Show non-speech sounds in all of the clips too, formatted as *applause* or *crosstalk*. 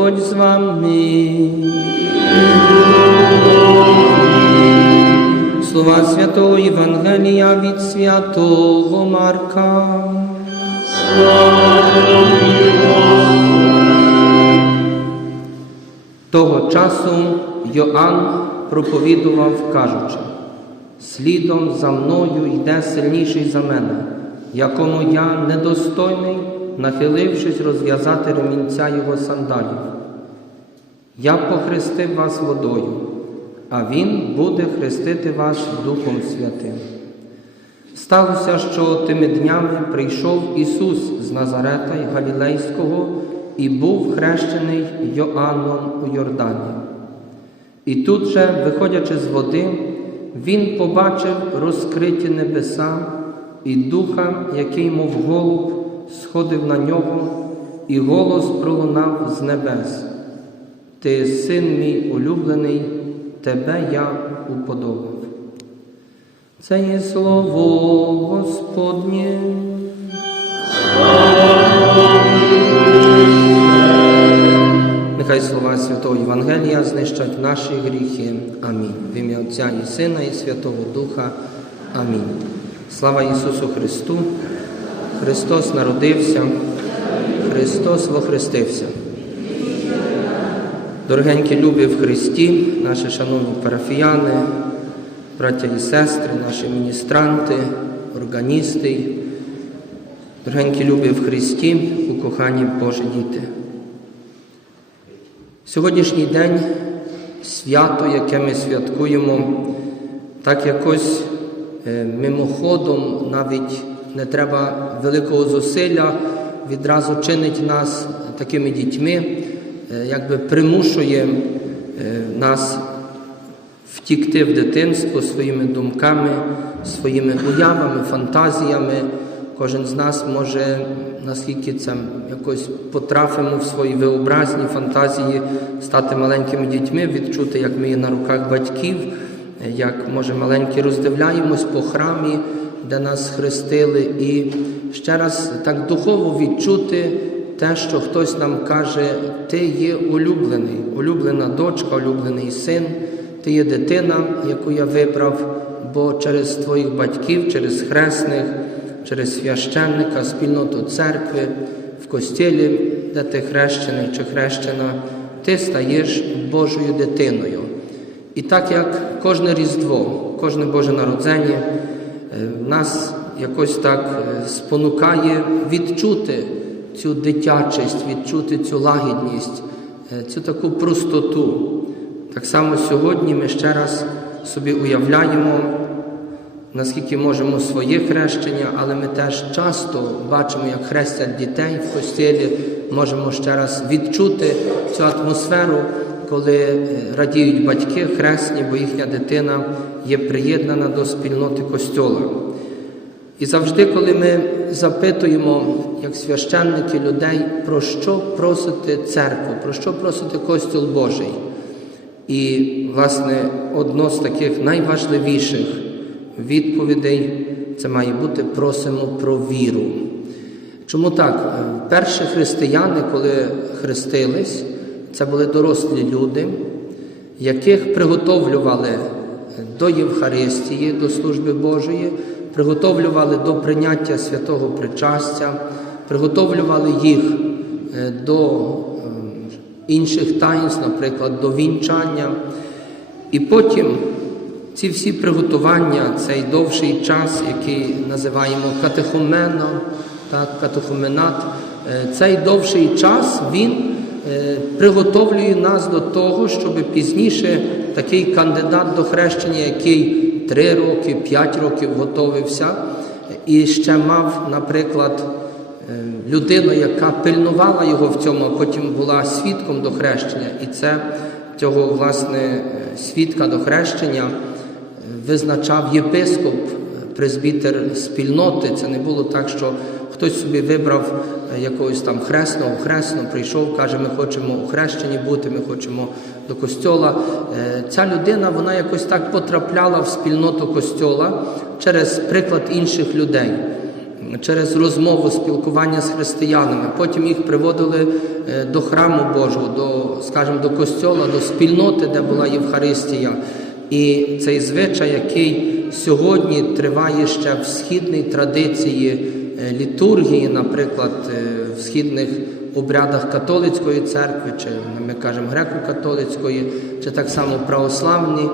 Господь з вами. Слова Святого Євангелія від Святого Марка. Того часу Йоанн проповідував, кажучи, слідом за мною йде сильніший за мене, якому я недостойний, нахилившись розв'язати ремінця його сандалів. Я похрестив вас водою, а Він буде хрестити вас Духом Святим. Сталося, що тими днями прийшов Ісус з Назарета й Галілейського і був хрещений Йоанном у Йордані. І тут же, виходячи з води, він побачив розкриті небеса і духа, який, мов голуб, сходив на нього, і голос пролунав з небес. Ти син мій улюблений, тебе я уподобав. Це є слово Господнє. Нехай слова Святого Євангелія знищать наші гріхи. Амінь. В ім'я Отця і Сина і Святого Духа. Амінь. Слава Ісусу Христу! Христос народився, Христос вохрестився. Дорогенькі любі в Христі, наші шановні парафіяни, браття і сестри, наші міністранти, органісти, дорогенькі любі в Христі, укохані Божі діти. Сьогоднішній день свято, яке ми святкуємо, так якось е, мимоходом, навіть не треба великого зусилля, відразу чинить нас такими дітьми, е, якби примушує е, нас втікти в дитинство своїми думками, своїми уявами, фантазіями. Кожен з нас може, наскільки це якось потрафимо в свої виобразні фантазії, стати маленькими дітьми, відчути, як ми є на руках батьків, як може маленькі роздивляємось по храмі, де нас хрестили, і ще раз так духово відчути те, що хтось нам каже, ти є улюблений, улюблена дочка, улюблений син, ти є дитина, яку я вибрав, бо через твоїх батьків, через хресних через священника, спільноту церкви, в костілі, де ти хрещений чи хрещена, ти стаєш Божою дитиною. І так як кожне Різдво, кожне Боже народження е, нас якось так е, спонукає відчути цю дитячість, відчути цю лагідність, е, цю таку простоту. Так само сьогодні ми ще раз собі уявляємо наскільки можемо своє хрещення, але ми теж часто бачимо, як хрестять дітей в костілі, можемо ще раз відчути цю атмосферу, коли е, радіють батьки хресні, бо їхня дитина є приєднана до спільноти костьола. І завжди, коли ми запитуємо, як священники людей, про що просити церкву, про що просити Костюл Божий. І, власне, одно з таких найважливіших відповідей це має бути просимо про віру. Чому так? Перші християни, коли хрестились, це були дорослі люди, яких приготовлювали до Євхаристії, до служби Божої, приготовлювали до прийняття святого причастя, приготовлювали їх е, до інших таїнств, наприклад, до вінчання. І потім ці всі приготування, цей довший час, який називаємо катехуменом, так, катехуменат, е, цей довший час він приготовлює нас до того, щоб пізніше такий кандидат до хрещення, який три роки, п'ять років готовився, і ще мав, наприклад, е, людину, яка пильнувала його в цьому, а потім була свідком до хрещення. І це цього власне свідка до хрещення визначав єпископ презбітер спільноти. Це не було так, що хтось собі вибрав е, якогось там хресного, хресного, прийшов, каже, ми хочемо у хрещенні бути, ми хочемо до костьола. Е, Ця людина вона якось так потрапляла в спільноту костьола через приклад інших людей через розмову, спілкування з християнами. Потім їх приводили е, до храму Божого, до, скажімо, до костьола, до спільноти, де була Євхаристія. І цей звичай, який сьогодні триває ще в східній традиції літургії, наприклад, е, в східних обрядах католицької церкви, чи ми кажемо греко-католицької, чи так само православні.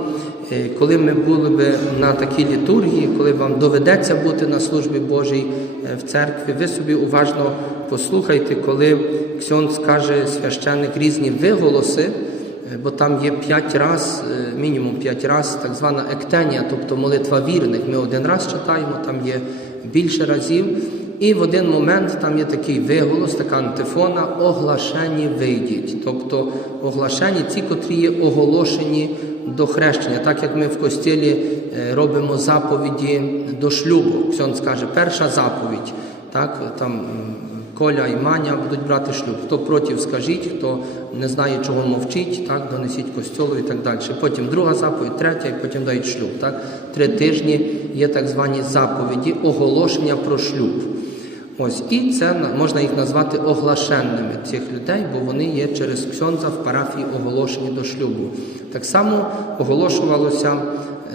Е, Коли ми були би на такій літургії, коли вам доведеться бути на службі Божій е, в церкві, ви собі уважно послухайте, коли Ксьон скаже священник різні виголоси, е, бо там є п'ять раз, е, мінімум п'ять раз, так звана ектенія, тобто молитва вірних. Ми один раз читаємо, там є більше разів. І в один момент там є такий виголос, така антифона оглашені вийдіть. Тобто оглашені ті, котрі є оголошені до хрещення, так як ми в костілі е, робимо заповіді до шлюбу. Ксьон скаже, перша заповідь, так там Коля і Маня будуть брати шлюб. Хто проти, скажіть, хто не знає, чого мовчить, так, донесіть костьолу і так далі. Потім друга заповідь, третя, і потім дають шлюб. Так. Три тижні є так звані заповіді, оголошення про шлюб. Ось, і це можна їх назвати оглашенними цих людей, бо вони є через ксьонза в парафії оголошені до шлюбу. Так само оголошувалося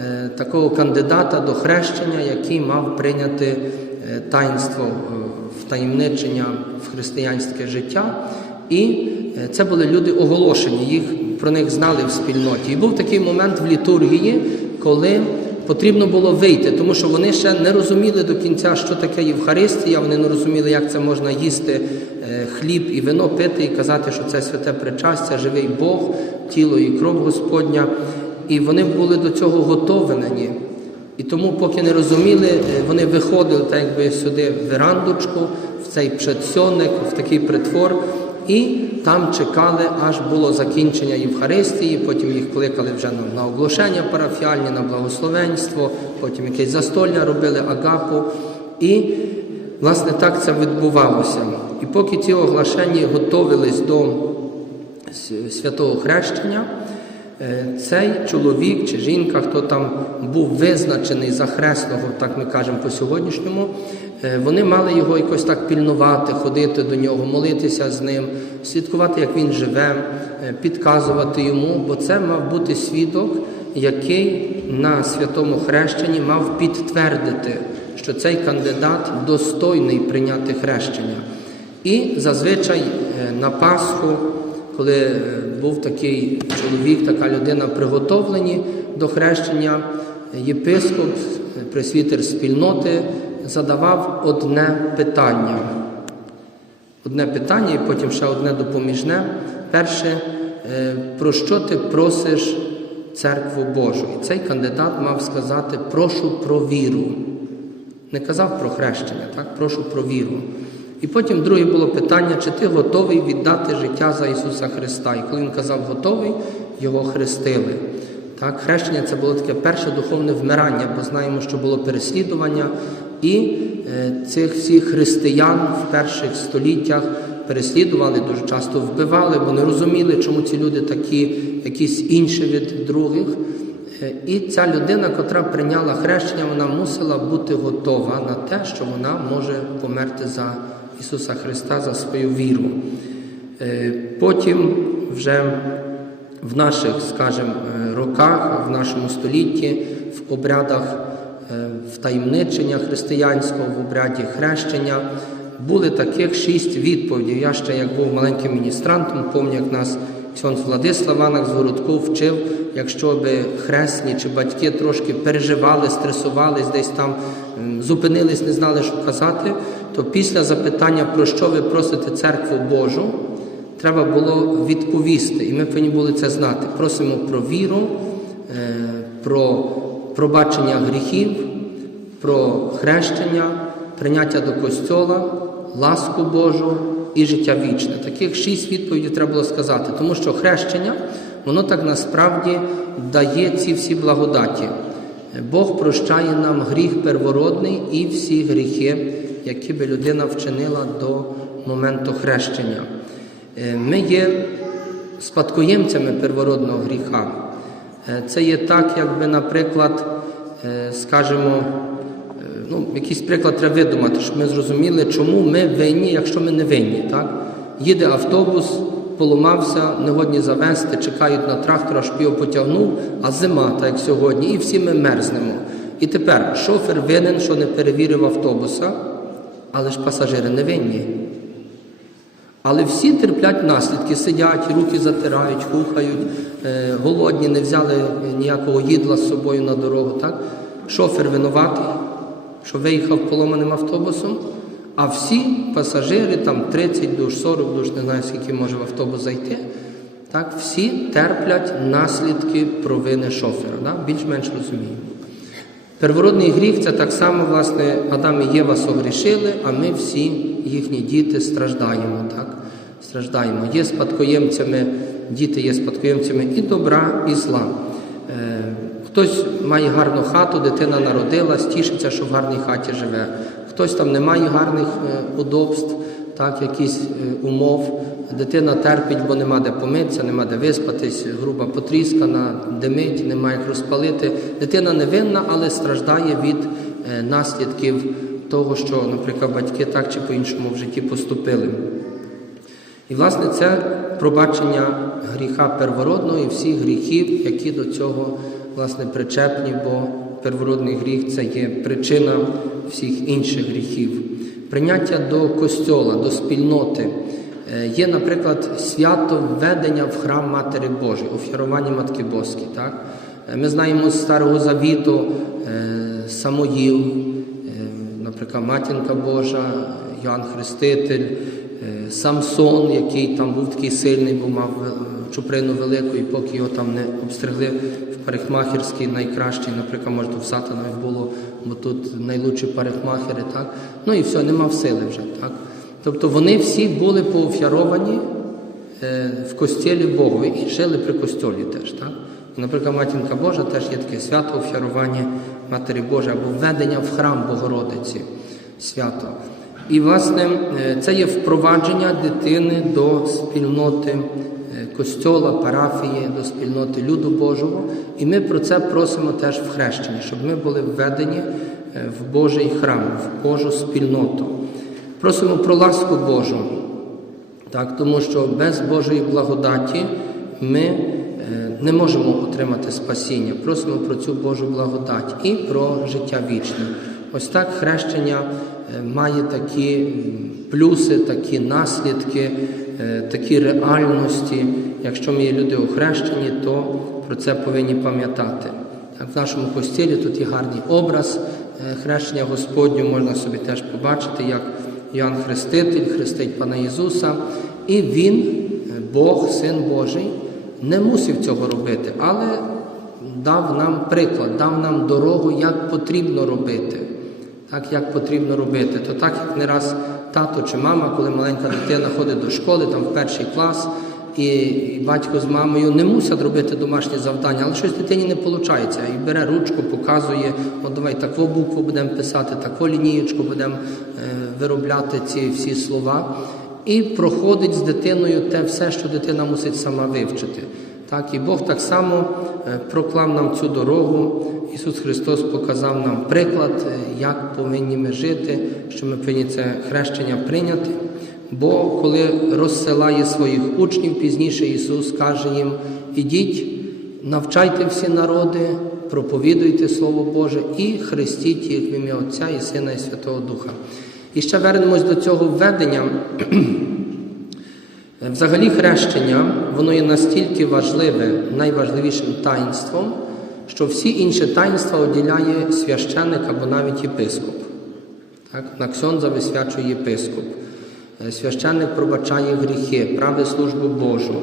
е, такого кандидата до хрещення, який мав прийняти е, таїнство е, втаємничення в християнське життя. І е, це були люди оголошені, їх про них знали в спільноті. І був такий момент в літургії, коли потрібно було вийти, тому що вони ще не розуміли до кінця, що таке Євхаристія, вони не розуміли, як це можна їсти е, хліб і вино пити і казати, що це святе причастя, живий Бог, тіло і кров Господня. І вони були до цього готовлені. І тому, поки не розуміли, е, вони виходили так якби сюди в верандочку, в цей предсьонник, в такий притвор, і там чекали, аж було закінчення Євхаристії, потім їх кликали вже на, оголошення парафіальні, на благословенство, потім якесь застолля робили агапу. І, власне, так це відбувалося. І поки ці оглашені готовились до святого хрещення, Цей чоловік чи жінка, хто там був визначений за хресного, так ми кажемо по сьогоднішньому, е, вони мали його якось так пільнувати, ходити до нього, молитися з ним, слідкувати, як він живе, е, підказувати йому, бо це мав бути свідок, який на святому хрещенні мав підтвердити, що цей кандидат достойний прийняти хрещення. І зазвичай е, на Пасху коли е, був такий чоловік, така людина приготовлені до хрещення, єпископ, пресвітер спільноти задавав одне питання. Одне питання і потім ще одне допоміжне. Перше, е, про що ти просиш церкву Божу? І цей кандидат мав сказати прошу про віру. Не казав про хрещення, так? прошу про віру. І потім друге було питання, чи ти готовий віддати життя за Ісуса Христа. І коли він казав готовий, його хрестили. Так, хрещення це було таке перше духовне вмирання, бо знаємо, що було переслідування, і е, цих всіх християн в перших століттях переслідували, дуже часто вбивали, бо не розуміли, чому ці люди такі, якісь інші від других. Е, І ця людина, котра прийняла хрещення, вона мусила бути готова на те, що вона може померти за Ісуса Христа, за свою віру. Е, Потім вже в наших, скажімо, е, роках, в нашому столітті, в обрядах е, втаємничення християнського, в обряді хрещення були таких шість відповідей. Я ще як був маленьким міністрантом, пам'ятаю, як нас Ксьонс Владислав Ванак з городку вчив, якщо би хресні чи батьки трошки переживали, стресувались, десь там зупинились, не знали, що казати, то після запитання, про що ви просите церкву Божу, треба було відповісти. І ми повинні були це знати. Просимо про віру, е, про пробачення гріхів, про хрещення, прийняття до костьола, ласку Божу і життя вічне. Таких шість відповідей треба було сказати, тому що хрещення, воно так насправді дає ці всі благодаті. Бог прощає нам гріх первородний і всі гріхи, які би людина вчинила до моменту хрещення. Е, Ми є спадкоємцями первородного гріха. Е, Це є так, якби, наприклад, е, скажімо, ну, якийсь приклад треба видумати, щоб ми зрозуміли, чому ми винні, якщо ми не винні. Так? Їде автобус, поламався, не годні завести, чекають на трактор, аж його потягнув, а зима, так як сьогодні, і всі ми мерзнемо. І тепер шофер винен, що не перевірив автобуса, але ж пасажири не винні. Але всі терплять наслідки, сидять, руки затирають, хухають, е, голодні, не взяли ніякого їдла з собою на дорогу. Так? Шофер винуватий, що виїхав поломаним автобусом, а всі пасажири, там 30 душ, 40 душ, не знаю, скільки може в автобус зайти, так? всі терплять наслідки провини шофера. Так? Більш-менш розуміємо. Первородний гріх це так само, власне, Адам і Єва согрішили, а ми всі, їхні діти, страждаємо. Так? Страждаємо. Є спадкоємцями, діти є спадкоємцями і добра, і зла. Е, хтось має гарну хату, дитина народилась, тішиться, що в гарній хаті живе. Хтось там не має гарних е, удобств, так, якісь е, умов. Дитина терпить, бо нема де помитися, нема де виспатись, груба потріскана, димить, нема як розпалити. Дитина невинна, але страждає від е, наслідків того, що, наприклад, батьки так чи по-іншому в житті поступили. І, власне, це пробачення гріха первородного і всіх гріхів, які до цього власне причепні, бо первородний гріх це є причина всіх інших гріхів. Прийняття до костьола, до спільноти. Е, Є, наприклад, свято введення в храм Матері Божої, офірування Матки Боській. Так? Е, Ми знаємо з Старого Завіту е, Самоїл, наприклад, Матінка Божа, Йоанн Хреститель, Самсон, який там був такий сильний, бо мав чуприну велику, і поки його там не обстригли в парикмахерській найкращий, наприклад, може, в Сатанові було, бо тут найлучші парикмахери, так? Ну і все, не мав сили вже. так? Тобто вони всі були поофяровані е, в костілі Богові і жили при костьолі теж. Так? Наприклад, Матінка Божа теж є таке свято офярування Матері Божої або введення в храм Богородиці свято. І, власне, е, це є впровадження дитини до спільноти костьола, парафії, до спільноти люду Божого. І ми про це просимо теж в хрещенні, щоб ми були введені е, в Божий храм, в Божу спільноту. Просимо про ласку Божу, так, тому що без Божої благодаті ми е, не можемо отримати спасіння. Просимо про цю Божу благодать і про життя вічне. Ось так хрещення має такі плюси, такі наслідки, е, такі реальності. Якщо ми є люди охрещені, то про це повинні пам'ятати. В нашому костілі тут є гарний образ е, хрещення Господню, можна собі теж побачити, як Йоанн Хреститель хрестить Пана Ісуса, і Він, е, Бог, Син Божий, не мусив цього робити, але дав нам приклад, дав нам дорогу, як потрібно робити. Так, як потрібно робити. То так, як не раз тато чи мама, коли маленька дитина ходить до школи, там в перший клас, і, і батько з мамою не мусять робити домашні завдання, але щось дитині не виходить. І бере ручку, показує, от давай таку букву будемо писати, таку лінієчку будемо е, виробляти ці всі слова. І проходить з дитиною те все, що дитина мусить сама вивчити. Так, і Бог так само е, проклав нам цю дорогу. Ісус Христос показав нам приклад, е, як повинні ми жити, що ми повинні це хрещення прийняти. Бо коли розсилає своїх учнів, пізніше Ісус каже їм: ідіть, навчайте всі народи, проповідуйте Слово Боже і хрестіть їх в ім'я Отця і Сина і Святого Духа. І ще вернемось до цього введення. *clears throat* Взагалі хрещення, воно є настільки важливе, найважливішим таїнством, що всі інші таїнства оділяє священник або навіть єпископ. Так? На ксьонза висвячує єпископ. Е, Священник пробачає гріхи, править службу Божу.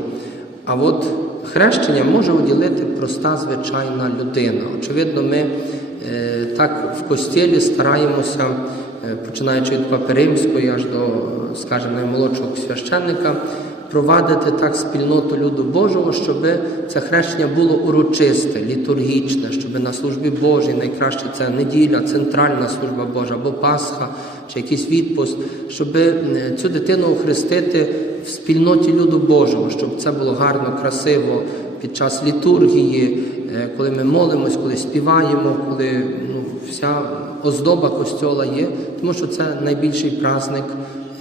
А от хрещення може оділити проста звичайна людина. Очевидно, ми е, так в костілі стараємося, е, починаючи від Папи Римської аж до, скажімо, наймолодшого священника, впровадити так спільноту люду Божого, щоб це хрещення було урочисте, літургічне, щоб на службі Божій найкраще це неділя, центральна служба Божа або Пасха чи якийсь відпуст, щоб е, цю дитину охрестити в спільноті люду Божого, щоб це було гарно, красиво під час літургії, е, коли ми молимось, коли співаємо, коли ну, вся оздоба костьола є, тому що це найбільший праздник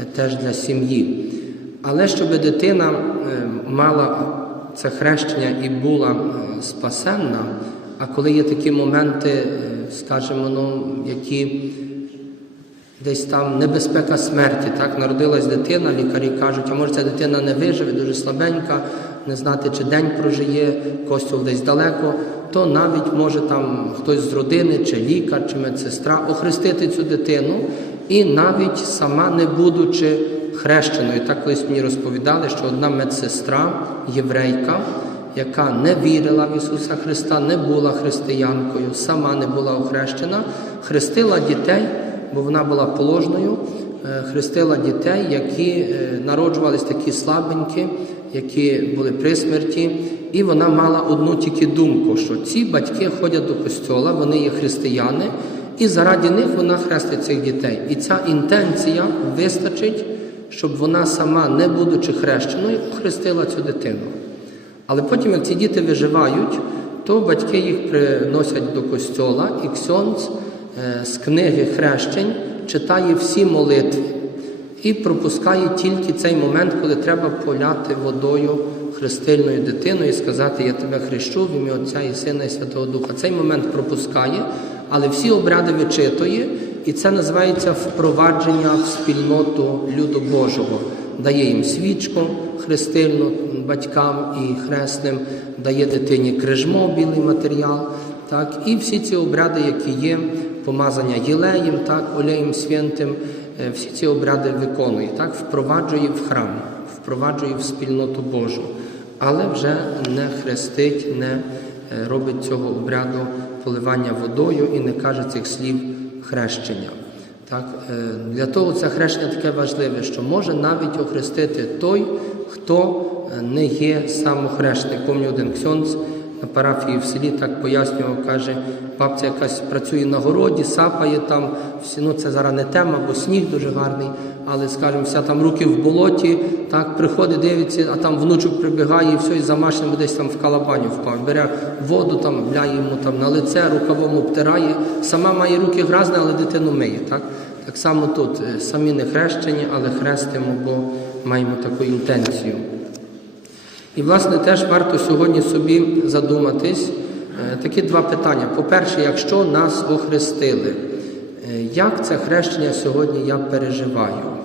е, теж для сім'ї. Але щоб дитина е, мала це хрещення і була е, спасенна, а коли є такі моменти, е, скажімо, ну, які десь там небезпека смерті, так, народилась дитина, лікарі кажуть, а може ця дитина не виживе, дуже слабенька, не знати, чи день прожиє, костюл десь далеко, то навіть може там хтось з родини, чи лікар, чи медсестра охрестити цю дитину і навіть сама не будучи хрещеною. Так колись мені розповідали, що одна медсестра, єврейка, яка не вірила в Ісуса Христа, не була християнкою, сама не була охрещена, хрестила дітей, бо вона була положною, е, хрестила дітей, які е, народжувались такі слабенькі, які були при смерті, і вона мала одну тільки думку, що ці батьки ходять до костьола, вони є християни, і заради них вона хрестить цих дітей. І ця інтенція вистачить, щоб вона сама, не будучи хрещеною, хрестила цю дитину. Але потім, як ці діти виживають, то батьки їх приносять до костьола, і ксьонц е, з книги хрещень читає всі молитви і пропускає тільки цей момент, коли треба поляти водою хрестильною дитиною і сказати Я тебе хрещу в ім'я Отця і Сина і Святого Духа. Цей момент пропускає, але всі обряди вичитує, і це називається впровадження в спільноту люду Божого. Дає їм свічку хрестильну батькам і хресним, дає дитині крижмо, білий матеріал. Так, і всі ці обряди, які є, помазання єлеєм, так, олеєм святим, е, всі ці обряди виконує, так, впроваджує в храм, впроваджує в спільноту Божу, але вже не хрестить, не е, робить цього обряду поливання водою і не каже цих слів хрещення. Так, е, для того це хрещення таке важливе, що може навіть охрестити той, хто е, не є самохрещений. Помню один ксьонц на парафії в селі так пояснював, каже, бабця якась працює на городі, сапає там, ну це зараз не тема, бо сніг дуже гарний, але, скажімо, вся там руки в болоті, так, приходить, дивиться, а там внучок прибігає і все, і замашним десь там в калабаню впав. Бере воду, там, бляє йому там на лице, рукавом обтирає, сама має руки гразні, але дитину миє. Так, так само тут, е, самі не хрещені, але хрестимо, бо маємо таку інтенцію. І, власне, теж варто сьогодні собі задуматись е, такі два питання. По-перше, якщо нас охрестили, е, як це хрещення сьогодні я переживаю?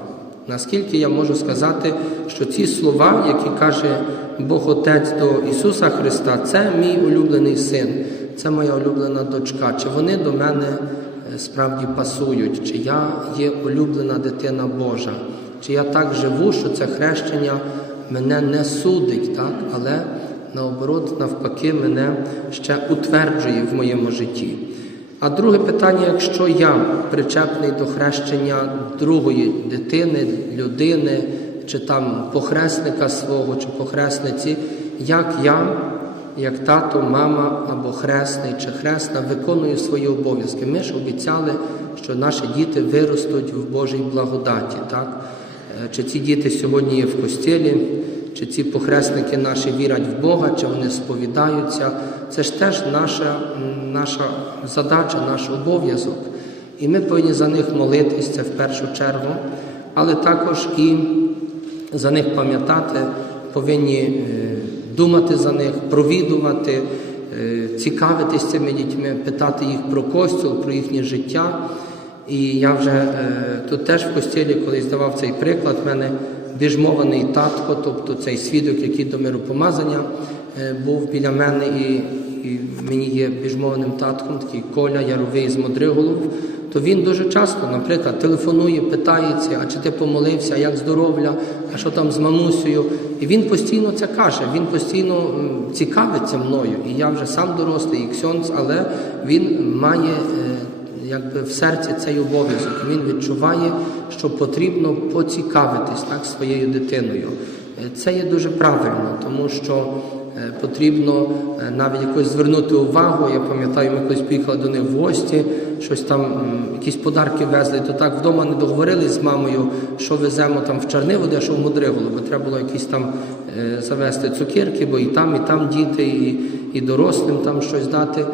Наскільки я можу сказати, що ці слова, які каже Бог Отець до Ісуса Христа, це мій улюблений син, це моя улюблена дочка, чи вони до мене е, справді пасують, чи я є улюблена дитина Божа, чи я так живу, що це хрещення мене не судить, так? але наоборот, навпаки, мене ще утверджує в моєму житті. А друге питання, якщо я причепний до хрещення другої дитини, людини, чи там похресника свого, чи похресниці, як я, як тато, мама або хресний чи хресна, виконую свої обов'язки. Ми ж обіцяли, що наші діти виростуть в Божій благодаті. Так? Е, Чи ці діти сьогодні є в костілі, чи ці похресники наші вірять в Бога, чи вони сповідаються. Це ж теж наша, наша задача, наш обов'язок. І ми повинні за них молитись, це в першу чергу, але також і за них пам'ятати, повинні е, думати за них, провідувати, е, цікавитись цими дітьми, питати їх про костюл, про їхнє життя. І я вже е, тут теж в костілі, колись давав цей приклад, в мене біжмований татко, тобто цей свідок, який до миропомазання був біля мене, і, і мені є біжмованим татком, такий Коля Яровий з Модриголов, то він дуже часто, наприклад, телефонує, питається, а чи ти помолився, а як здоров'я, а що там з мамусею. І він постійно це каже, він постійно цікавиться мною. І я вже сам дорослий, і ксьонц, але він має. е, якби в серці цей обов'язок. Він відчуває, що потрібно поцікавитись так своєю дитиною. Е, Це є дуже правильно, тому що е, потрібно е, навіть якось звернути увагу. Я пам'ятаю, ми колись поїхали до них в гості, щось там, якісь подарки везли, то так вдома не договорились з мамою, що веземо там в Чарниводи, а що в Мудриголу, бо треба було якісь там е, завести цукерки, бо і там, і там діти, і, і дорослим там щось дати.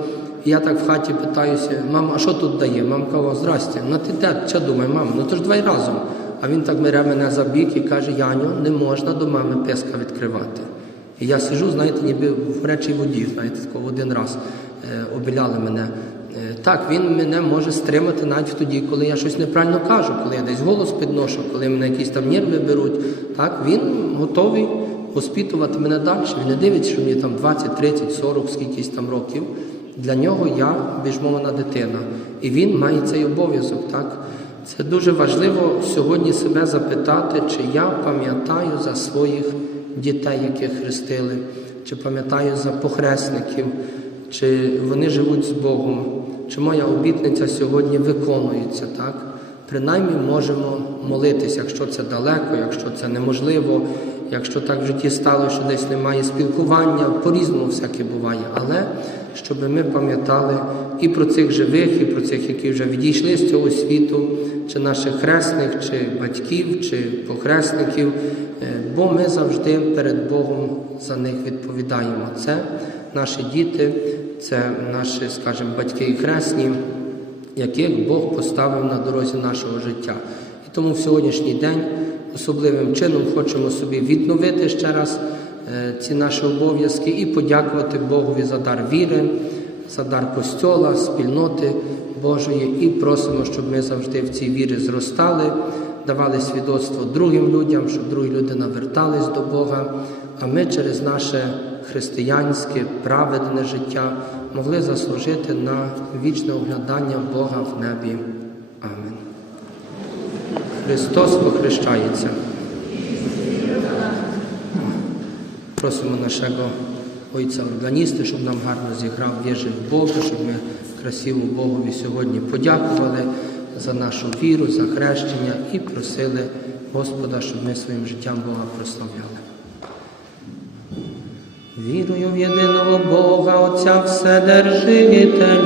Я так в хаті питаюся, мама, а що тут дає? Мама каже, здрасте, ну ти де, що думай, мама, ну то ж давай разом. А він так бере мене за бік і каже, Яню, не можна до мами песка відкривати. І я сижу, знаєте, ніби в гарячій воді, знаєте, тако один раз е, обіляли мене. Е, так, він мене може стримати навіть тоді, коли я щось неправильно кажу, коли я десь голос підношу, коли мене якісь там нерви беруть. Так, він готовий воспитувати мене далі. Він не дивиться, що мені там 20, 30, 40, скількись там років. Для нього я більш-мовна дитина. І він має цей обов'язок. так. Це дуже важливо сьогодні себе запитати, чи я пам'ятаю за своїх дітей, яких хрестили, чи пам'ятаю за похресників, чи вони живуть з Богом, чи моя обітниця сьогодні виконується, так? Принаймні можемо молитися, якщо це далеко, якщо це неможливо, якщо так в житті стало, що десь немає спілкування, по-різному всяке буває. Але щоб ми пам'ятали і про цих живих, і про цих, які вже відійшли з цього світу, чи наших хресних, чи батьків, чи похресників, Е, бо ми завжди перед Богом за них відповідаємо. Це наші діти, це наші, скажімо, батьки і хресні, яких Бог поставив на дорозі нашого життя. І тому в сьогоднішній день особливим чином хочемо собі відновити ще раз е, ці наші обов'язки і подякувати Богові за дар віри, за дар костьола, спільноти Божої, і просимо, щоб ми завжди в цій вірі зростали, давали свідоцтво другим людям, щоб другі люди навертались до Бога, а ми через наше християнське праведне життя могли заслужити на вічне оглядання Бога в небі. Амін. Христос похрещається. Просимо нашого Отця органіста, щоб нам гарно зіграв віжі в Бога, щоб ми красиво Богові сьогодні подякували за нашу віру, за хрещення і просили Господа, щоб ми своїм життям Бога прославляли. Вірую в єдиного Бога, Отця Вседержителя,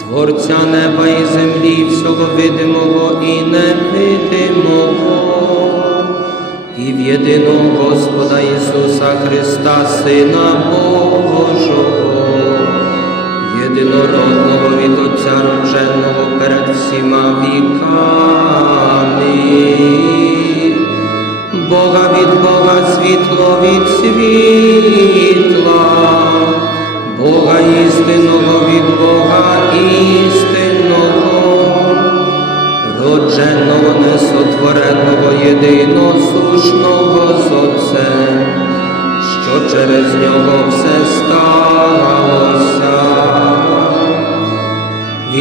Творця неба і землі, всього видимого і невидимого, і в єдиного Господа Ісуса Христа, Сина Божого, єдинородного від Отця роженого перед всіма віками. Бога від Бога, світло від світла, Бога істинного від Бога істинного, родженого, несотвореного, єдиносушного з Отцем, що через нього все сталося.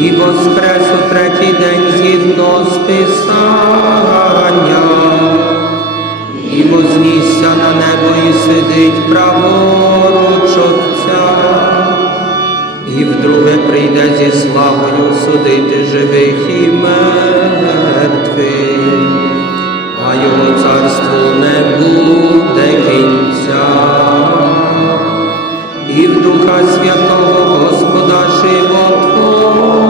І воскрес у третій день згідно з Писанням, і вознісся на небо і сидить праворуч Отця, і вдруге прийде зі славою судити живих і мертвих, а його царству не буде кінця. І в Духа Святого Господа животворного,